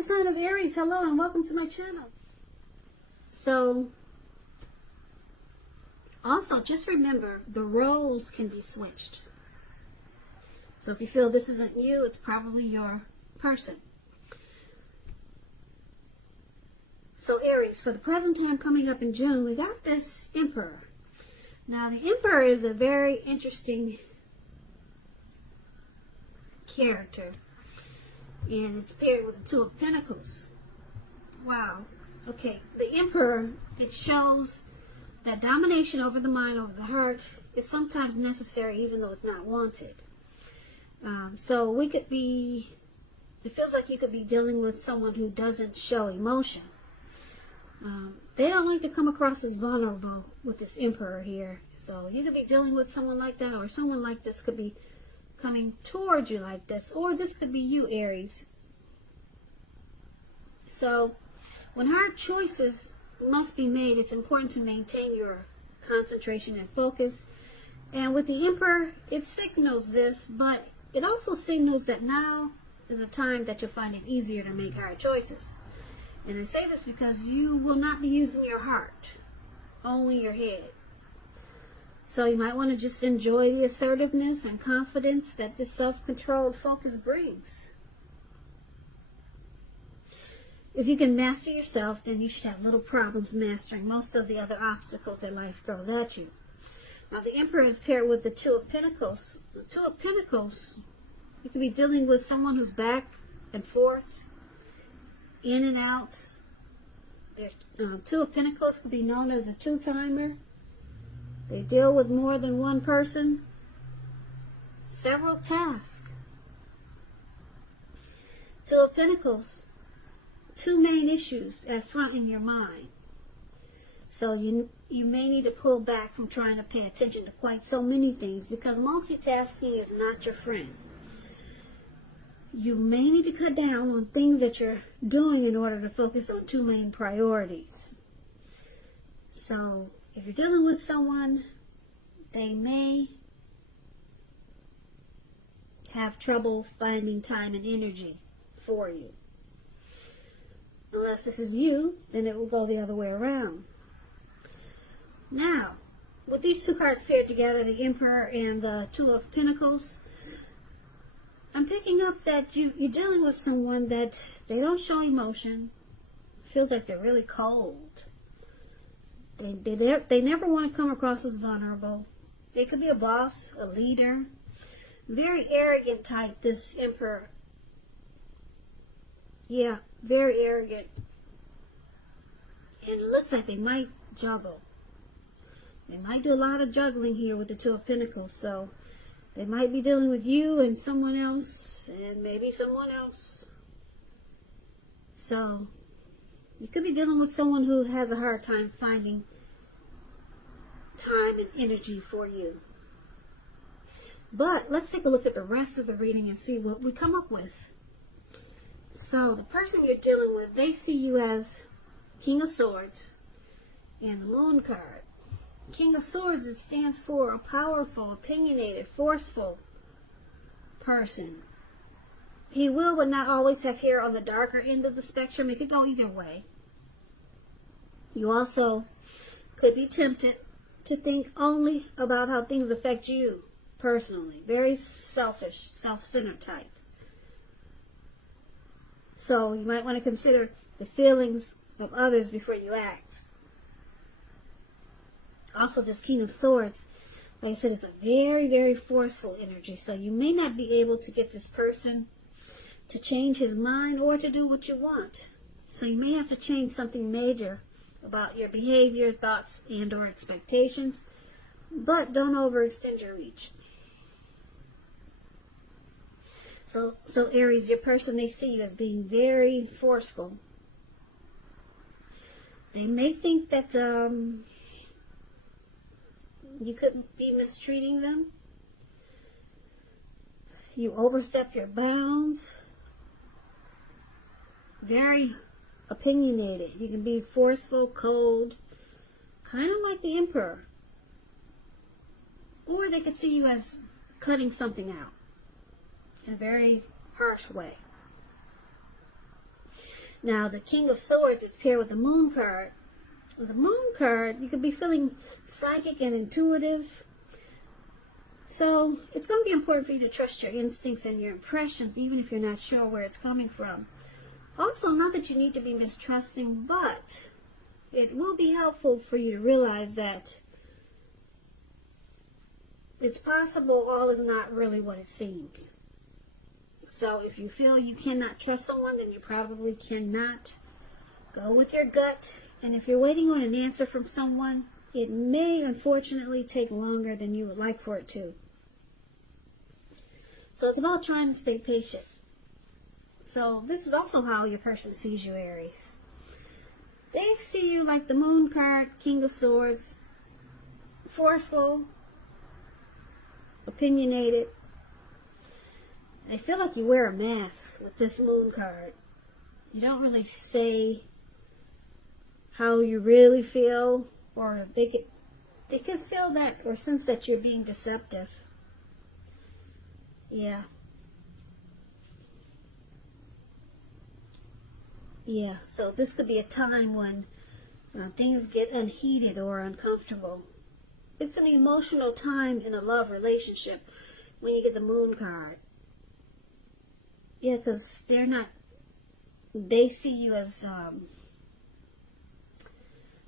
the sign of Aries, hello and welcome to my channel. So, also just remember the roles can be switched. So if you feel this isn't you, it's probably your person. So Aries, for the present time coming up in June, we got this Emperor. Now the Emperor is a very interesting character. And it's paired with the Two of Pentacles. Wow. Okay, the Emperor, it shows that domination over the mind, over the heart, is sometimes necessary even though it's not wanted. So we could be, it feels like you could be dealing with someone who doesn't show emotion. They don't like to come across as vulnerable with this Emperor here. So you could be dealing with someone like that, or someone like this could be coming towards you like this, or this could be you, Aries. So when hard choices must be made, it's important to maintain your concentration and focus. And with the Emperor, it signals this, but it also signals that now is a time that you'll find it easier to make hard choices. And I say this because you will not be using your heart, only your head. So you might want to just enjoy the assertiveness and confidence that this self-controlled focus brings. If you can master yourself, then you should have little problems mastering most of the other obstacles that life throws at you. Now the Emperor is paired with the Two of Pentacles. The Two of Pentacles, you could be dealing with someone who's back and forth, in and out. Two of Pentacles could be known as a two-timer. They deal with more than one person, several tasks. Two of Pentacles, two main issues at front in your mind. So you may need to pull back from trying to pay attention to quite so many things, because multitasking is not your friend. You may need to cut down on things that you're doing in order to focus on two main priorities. So if you're dealing with someone, they may have trouble finding time and energy for you. Unless this is you, then it will go the other way around. Now, with these two cards paired together, the Emperor and the Two of Pentacles, I'm picking up that you're dealing with someone that they don't show emotion. Feels like they're really cold. They never want to come across as vulnerable. They could be a boss, a leader. Very arrogant type, this Emperor. Yeah, very arrogant. And it looks like they might juggle. They might do a lot of juggling here with the Two of Pentacles. So they might be dealing with you and someone else, and maybe someone else. So you could be dealing with someone who has a hard time finding time and energy for you. But let's take a look at the rest of the reading and see what we come up with. So the person you're dealing with, they see you as King of Swords and the Moon card. King of Swords, it stands for a powerful, opinionated, forceful person. He will but not always have hair on the darker end of the spectrum. It could go either way. You also could be tempted to think only about how things affect you personally. Very selfish, self-centered type. So you might want to consider the feelings of others before you act. Also, this King of Swords, like I said, it's a very, very forceful energy. So you may not be able to get this person to change his mind or to do what you want. So you may have to change something major about your behavior, thoughts, and or expectations. But don't overextend your reach. So Aries, your person, they see you as being very forceful. They may think that you couldn't be mistreating them. You overstep your bounds. Very opinionated. You can be forceful, cold, kind of like the Emperor. Or they could see you as cutting something out in a very harsh way. Now, the King of Swords is paired with the Moon card. With the Moon card, you could be feeling psychic and intuitive. So, it's going to be important for you to trust your instincts and your impressions, even if you're not sure where it's coming from. Also, not that you need to be mistrusting, but it will be helpful for you to realize that it's possible all is not really what it seems. So if you feel you cannot trust someone, then you probably cannot. Go with your gut. And if you're waiting on an answer from someone, it may unfortunately take longer than you would like for it to. So it's about trying to stay patient. So this is also how your person sees you, Aries. They see you like the Moon card, King of Swords, forceful, opinionated. They feel like you wear a mask with this Moon card. You don't really say how you really feel, or they could feel that or sense that you're being deceptive. Yeah. Yeah, so this could be a time when things get unheated or uncomfortable. It's an emotional time in a love relationship when you get the Moon card. Yeah, because they see you as,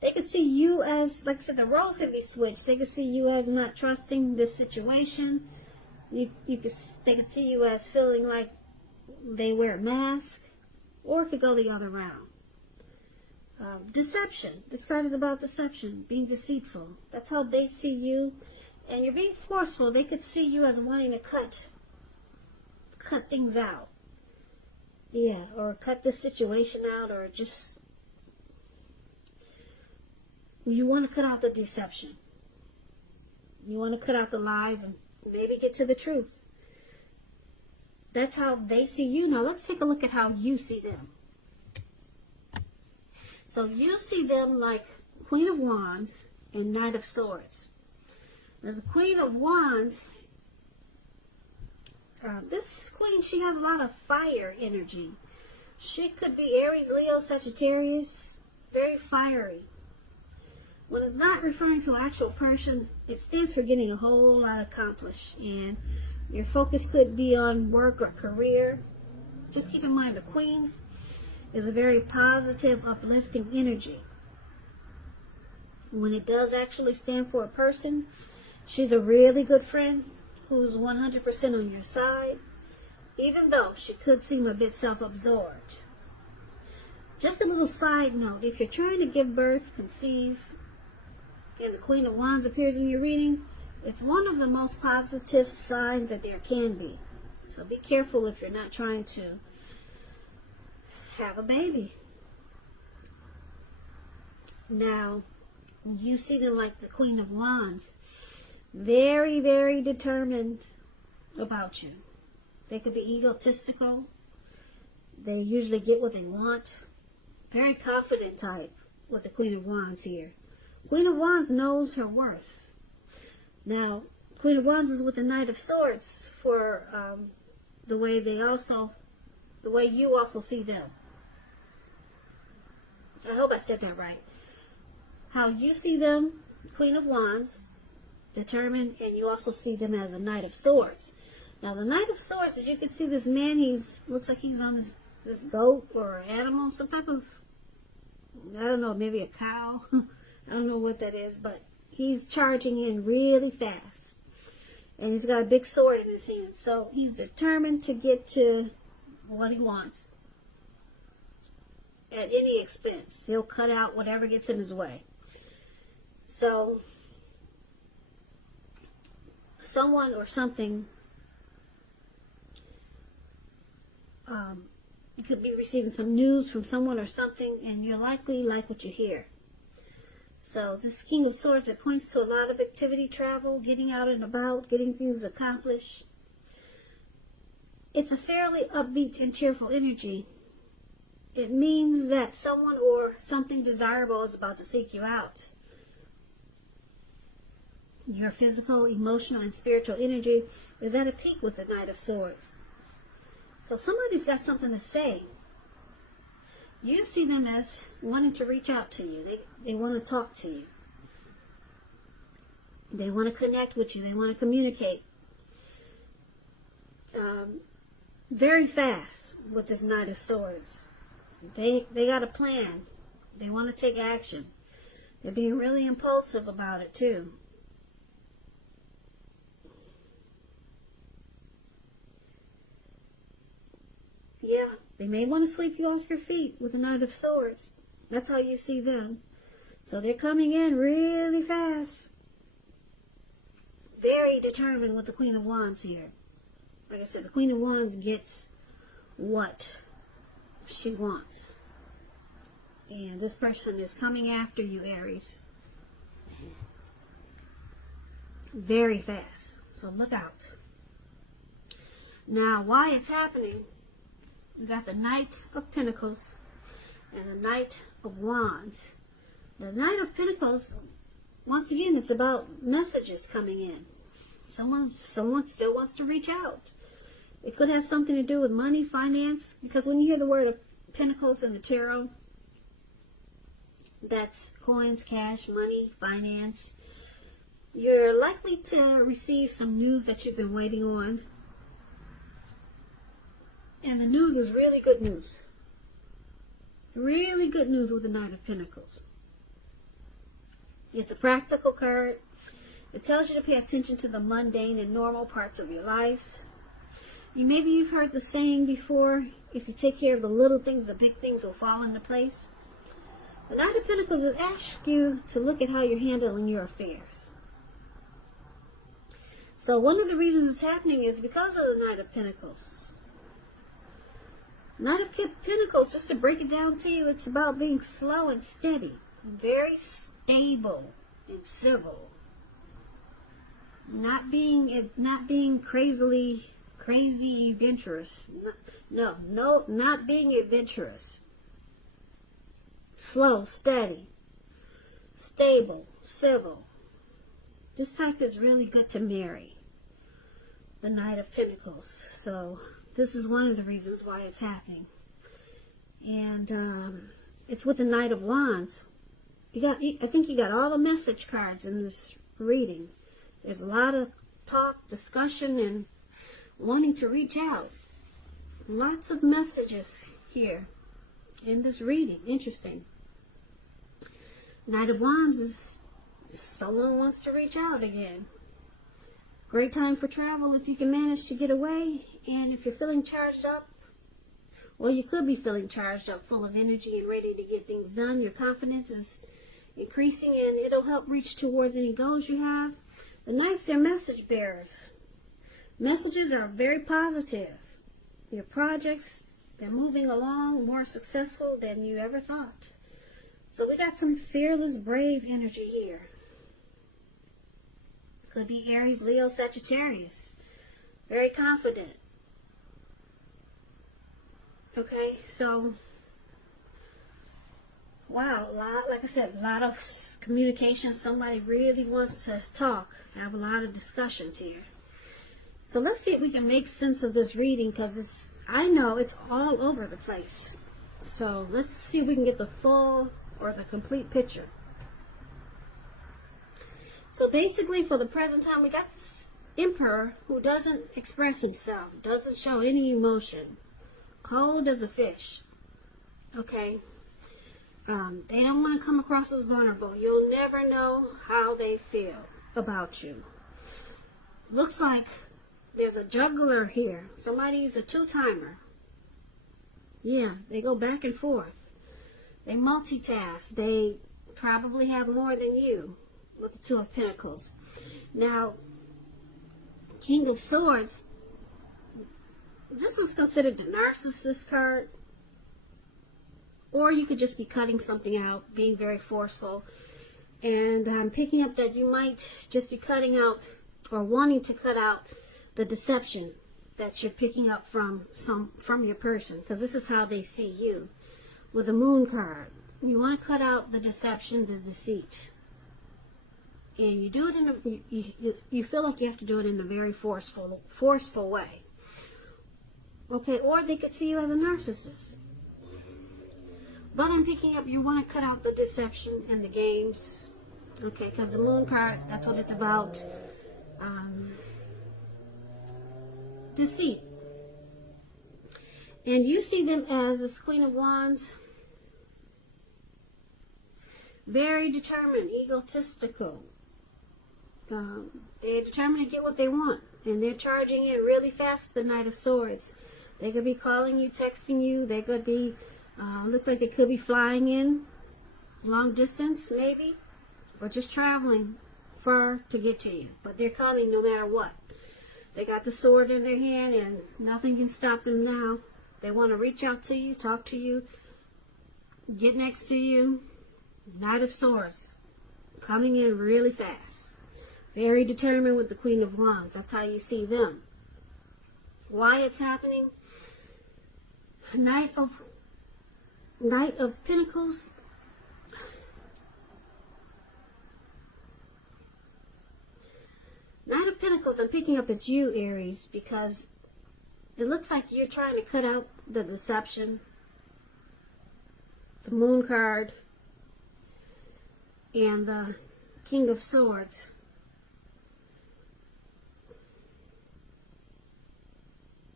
they could see you as, like I said, the roles could be switched. They could see you as not trusting this situation. They could see you as feeling like they wear a mask. Or it could go the other round. Deception. This card is about deception, being deceitful. That's how they see you. And you're being forceful. They could see you as wanting to cut things out. Yeah, or cut this situation out, or just, you want to cut out the deception. You want to cut out the lies and maybe get to the truth. That's how they see you. Now let's take a look at how you see them. So you see them like Queen of Wands and Knight of Swords. Now the Queen of Wands, this queen, she has a lot of fire energy. She could be Aries, Leo, Sagittarius, very fiery. When it's not referring to an actual person, it stands for getting a whole lot accomplished. And your focus could be on work or career. Just keep in mind the Queen is a very positive, uplifting energy. When it does actually stand for a person, she's a really good friend who's 100% on your side, even though she could seem a bit self-absorbed. Just a little side note, if you're trying to give birth, conceive, and the Queen of Wands appears in your reading, it's one of the most positive signs that there can be. So be careful if you're not trying to have a baby. Now, you see them like the Queen of Wands. Very, very determined about you. They could be egotistical. They usually get what they want. Very confident type with the Queen of Wands here. Queen of Wands knows her worth. Now, Queen of Wands is with the Knight of Swords for the way you also see them. I hope I said that right. How you see them, Queen of Wands, determined, and you also see them as a Knight of Swords. Now, the Knight of Swords, as you can see, this man, looks like he's on this goat or animal, some type of, I don't know, maybe a cow. I don't know what that is, but he's charging in really fast. And he's got a big sword in his hand. So he's determined to get to what he wants at any expense. He'll cut out whatever gets in his way. So someone or something, you could be receiving some news from someone or something, and you'll likely like what you hear. So this King of Swords, it points to a lot of activity, travel, getting out and about, getting things accomplished. It's a fairly upbeat and cheerful energy. It means that someone or something desirable is about to seek you out. Your physical, emotional, and spiritual energy is at a peak with the Knight of Swords. So somebody's got something to say. You see them as wanting to reach out to you. They want to talk to you. They want to connect with you. They want to communicate. Very fast with this Knight of Swords. They got a plan. They want to take action. They're being really impulsive about it too. Yeah, they may want to sweep you off your feet with the Knight of Swords. That's how you see them. So they're coming in really fast. Very determined with the Queen of Wands here. Like I said, the Queen of Wands gets what she wants. And this person is coming after you, Aries. Very fast. So look out. Now, why it's happening, we got the Knight of Pentacles and the Knight of Wands. The Knight of Pentacles, once again, it's about messages coming in. Someone still wants to reach out. It could have something to do with money, finance, because when you hear the word of Pentacles in the tarot, that's coins, cash, money, finance. You're likely to receive some news that you've been waiting on. And the news is really good news. Really good news with the Knight of Pentacles. It's a practical card. It tells you to pay attention to the mundane and normal parts of your lives. Maybe you've heard the saying before, if you take care of the little things, the big things will fall into place. The Knight of Pentacles has asked you to look at how you're handling your affairs. So one of the reasons it's happening is because of the Knight of Pentacles. Knight of Pentacles, just to break it down to you, it's about being slow and steady. Very stable and civil. Not being crazy adventurous. No, not being adventurous. Slow, steady, stable, civil. This type is really good to marry. The Knight of Pentacles. So this is one of the reasons why it's happening. And it's with the Knight of Wands. I think you got all the message cards in this reading. There's a lot of talk, discussion, and wanting to reach out. Lots of messages here in this reading. Interesting. Knight of Wands is someone wants to reach out again. Great time for travel if you can manage to get away. And if you're feeling charged up, well, you could be feeling charged up, full of energy and ready to get things done. Your confidence is increasing and it'll help reach towards any goals you have. The Knights, they're message bearers. Messages are very positive. Your projects, they're moving along more successful than you ever thought. So we got some fearless, brave energy here. Could be Aries, Leo, Sagittarius. Very confident. Okay, so, wow, like I said, a lot of communication. Somebody really wants to talk, have a lot of discussions here. So let's see if we can make sense of this reading, because I know it's all over the place. So let's see if we can get the full or the complete picture. So basically, for the present time, we got this Emperor who doesn't express himself, doesn't show any emotion, cold as a fish. Okay, they don't want to come across as vulnerable. You'll never know how they feel about you. Looks like there's a juggler here. Somebody's a two-timer. Yeah, they go back and forth. They multitask. They probably have more than you with the Two of Pentacles. Now, King of Swords, this is considered the narcissist card. Or you could just be cutting something out, being very forceful. And I'm picking up that you might just be cutting out or wanting to cut out the deception that you're picking up from your person, because this is how they see you. With the Moon card, you want to cut out the deception, the deceit. And you do it in you feel like you have to do it in a very forceful way. Okay, or they could see you as a narcissist. But I'm picking up, you want to cut out the deception and the games. Okay, because the moon card, that's what it's about. Deceit. And you see them as this Queen of Wands. Very determined, egotistical. They're determined to get what they want. And they're charging in really fast with the Knight of Swords. They could be calling you, texting you. They could be, look like they could be flying in. Long distance, maybe. Or just traveling far to get to you. But they're coming no matter what. They got the sword in their hand and nothing can stop them now. They want to reach out to you, talk to you, get next to you. Knight of Swords. Coming in really fast. Very determined with the Queen of Wands. That's how you see them. Why it's happening? Knight of Pentacles. Knight of Pentacles, I'm picking up it's you, Aries, because it looks like you're trying to cut out the deception. The Moon card and the King of Swords.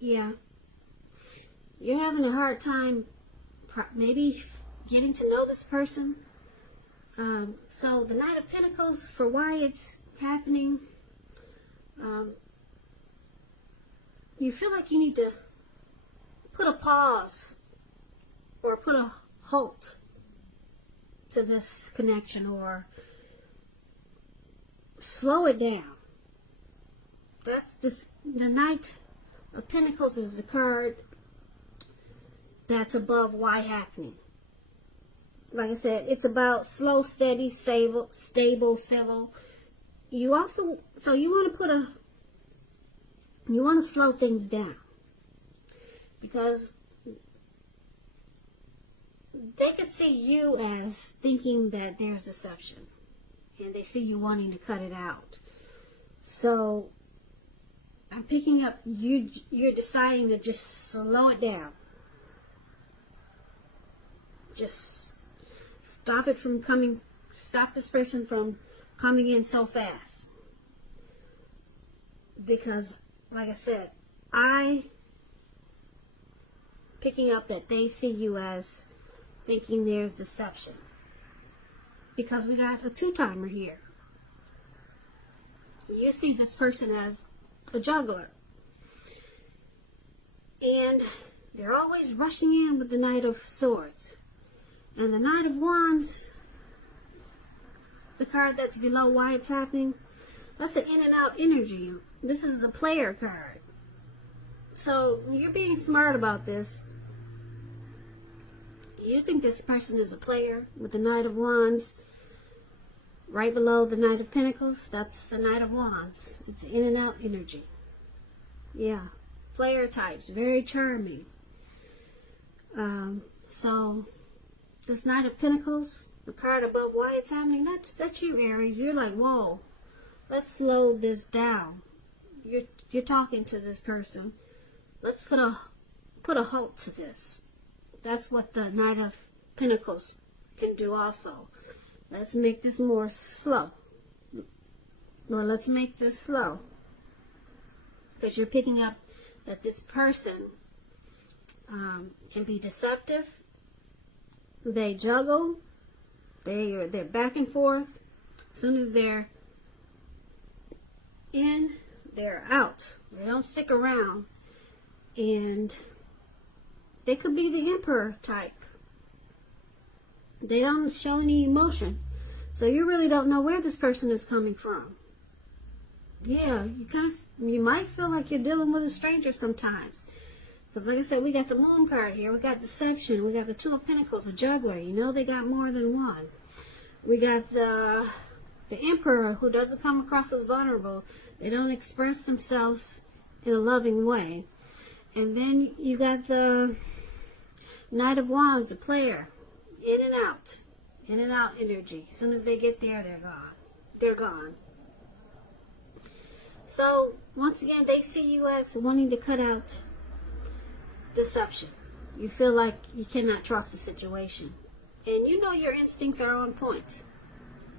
Yeah. You're having a hard time maybe getting to know this person. So the Knight of Pentacles, for why it's happening, you feel like you need to put a pause or put a halt to this connection, or slow it down. That's the Knight of Pentacles is the card that's above why happening. Like I said, it's about slow, steady, stable, civil. You also, so you want to you want to slow things down, because they could see you as thinking that there's deception, and they see you wanting to cut it out. So I'm picking up you're deciding to just slow it down. Just stop this person from coming in so fast. Because, like I said, picking up that they see you as thinking there's deception. Because we got a two-timer here. You see this person as a juggler. And they're always rushing in with the Knight of Swords. And the Knight of Wands, the card that's below why it's happening, that's an in and out energy. This is the player card. So you're being smart about this. You think this person is a player with the Knight of Wands. Right below the Knight of Pentacles, that's the Knight of Wands. It's in and out energy. Yeah. Player types, very charming. So this Knight of Pentacles, the card above why it's happening, that's you, Aries. You're like, whoa, let's slow this down. You're talking to this person. Let's put a halt to this. That's what the Knight of Pentacles can do also. Let's make this more slow. Or let's make this slow. Because you're picking up that this person can be deceptive. They juggle. They're back and forth. As soon as they're in, they're out. They don't stick around. And they could be the Emperor type. They don't show any emotion. So you really don't know where this person is coming from. Yeah, you might feel like you're dealing with a stranger sometimes. Because like I said, we got the Moon card here. We got deception. We got the Two of Pentacles, a juggler. You know they got more than one. We got the Emperor, who doesn't come across as vulnerable. They don't express themselves in a loving way. And then you got the Knight of Wands, the player. In and out energy. As soon as they get there, they're gone. They're gone. So, once again, they see you as wanting to cut out deception. You feel like you cannot trust the situation. And you know your instincts are on point.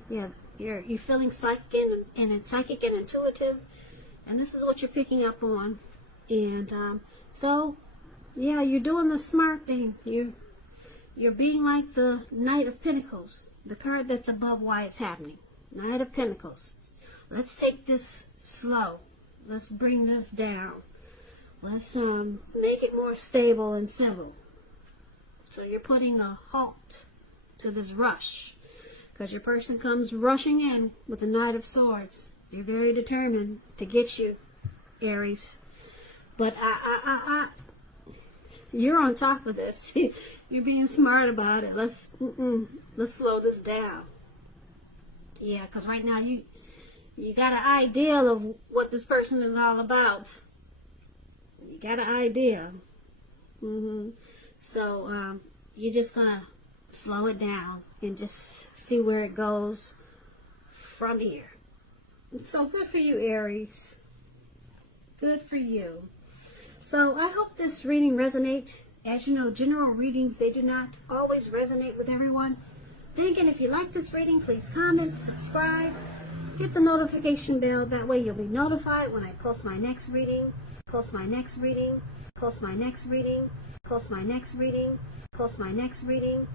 Yeah, you're feeling psychic and intuitive, and this is what you're picking up on. And so, yeah, you're doing the smart thing. You're being like the Knight of Pentacles, the card that's above why it's happening. Knight of Pentacles. Let's take this slow. Let's bring this down. Let's make it more stable and civil. So you're putting a halt to this rush, because your person comes rushing in with the Knight of Swords. They're very determined to get you, Aries. But you're on top of this. You're being smart about it. Let's slow this down. Yeah, because right now you got an idea of what this person is all about. You got an idea. So you're just gonna slow it down and just see where it goes from here. So good for you, Aries. Good for you. So I hope this reading resonates. As you know, general readings, they do not always resonate with everyone. Then again, if you like this reading, please comment, subscribe, hit the notification bell. That way you'll be notified when I post my next reading, post my next reading, post my next reading, post my next reading, post my next reading.